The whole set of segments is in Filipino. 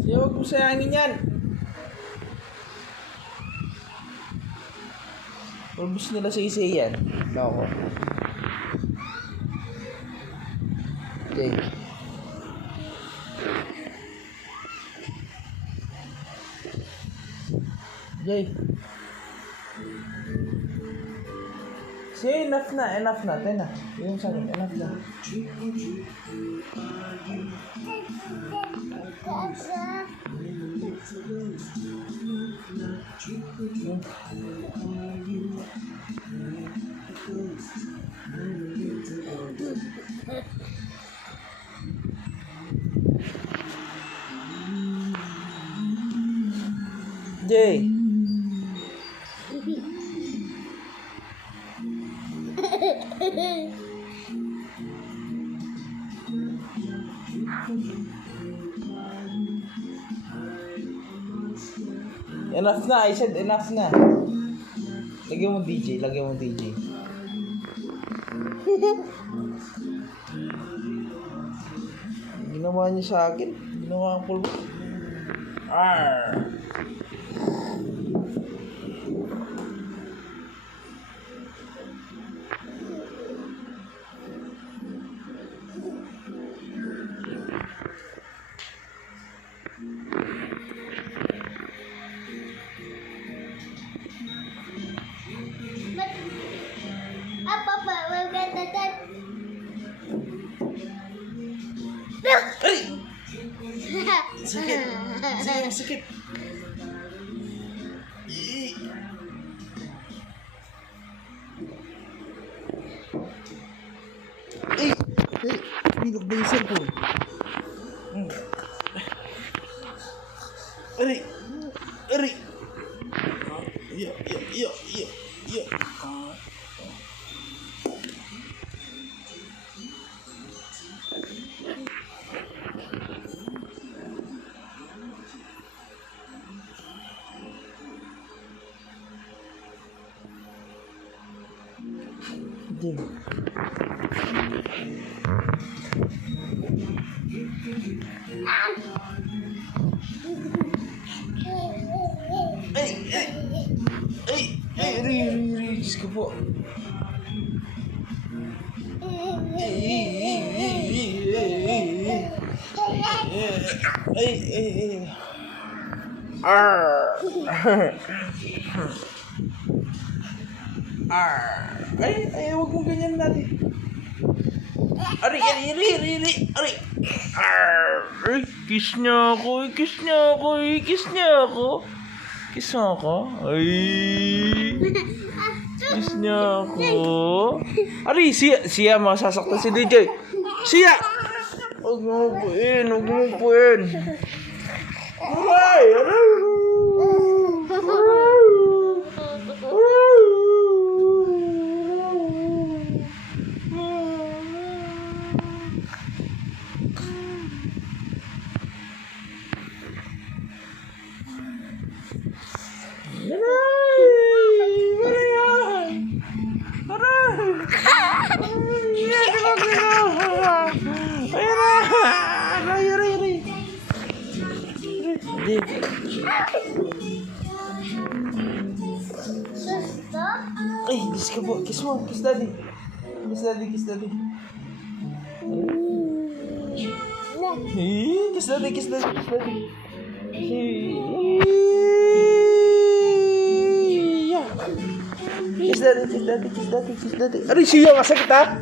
Siya, huwag mo sayangin yan. Pulbos nila sa isa yan. Loko. Okay. Jay. Siya, enough na. Tayo na. Yung sa akin, enough na. Jay. Enough na, I said enough na. Lagyan mo DJ. Ginawa niya sa akin. Ginawa ang pulbo. Arr! Ay! Sakit. Ay! Bilog na yung cellphone. Aray! Yeah. Jay. Ay, Diyos ko po. Ay, huwag mong ganyan natin. Ari. Ay, kiss niya ako. Kiss mo ako. Ay. Kiss niya ako. Ari, siya masasaktan si DJ. Siya! Huwag mo puin. Aray! Ay, Diyos ka po. Kiss mo. Kiss daddy. Kiss daddy. Kiss daddy. Kiss daddy. Aray, siya. Masakit ha?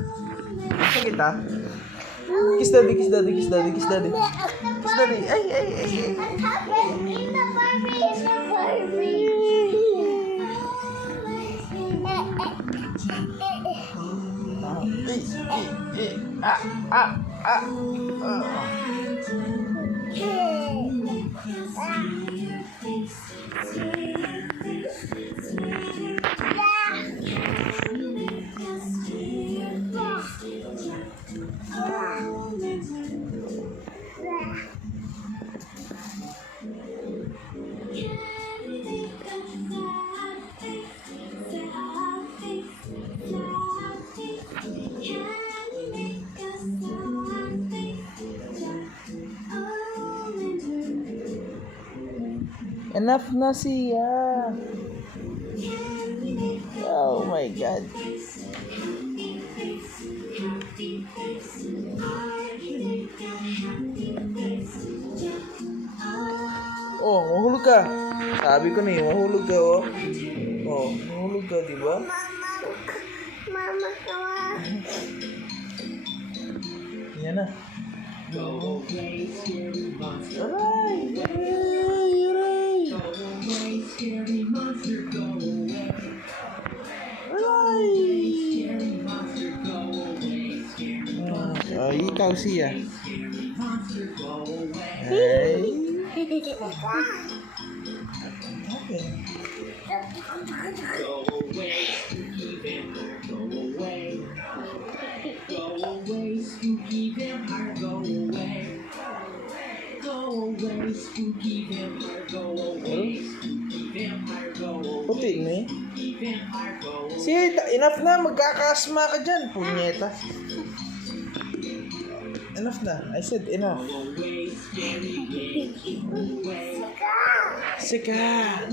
Kiss daddy. Ay. Enough na siya. Oh my God. Oh, mahulog ka. Sabi ko na eh, mahulog ka oh. Oh, mahulog ka, di ba? Mama, kawa. Yan na. Aray! Aray! Aray! Aray! Oh, ikaw siya. Ay. Okay. Puti na eh. Sige, enough na. Magkakasma ka dyan. Punyeta. Enough na. I said enough. Sika.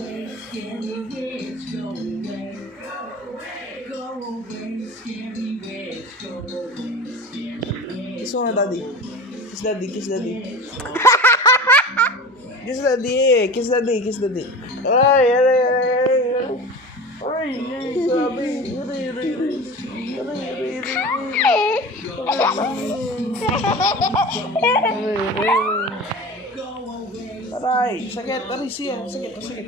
Kiss mo na, daddy. Kiss daddy, kiss daddy. Kiss daddy, kiss daddy, kiss daddy. Ay, ay, ay, ay, ay. Ay, ay, sabi. Ay, ay, ay, ay. Ay, ay, ay. Aray, sakit. Aray, siya. Sakit, sakit.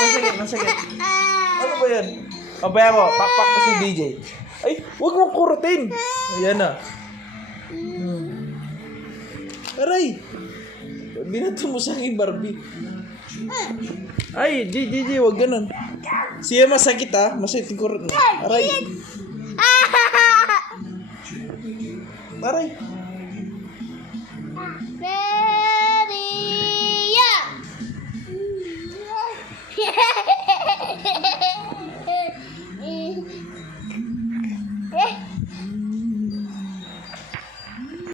Masakit, masakit. Ano ba yan? Abaya mo, pakpak ko si DJ. Ay, huwag mong kurutin. Ayan na. Aray! Binato mo sa aking Barbie. Ay, G, huwag ganun. Siya masakit ha. Masakit yung kurot mo. Aray. Aray.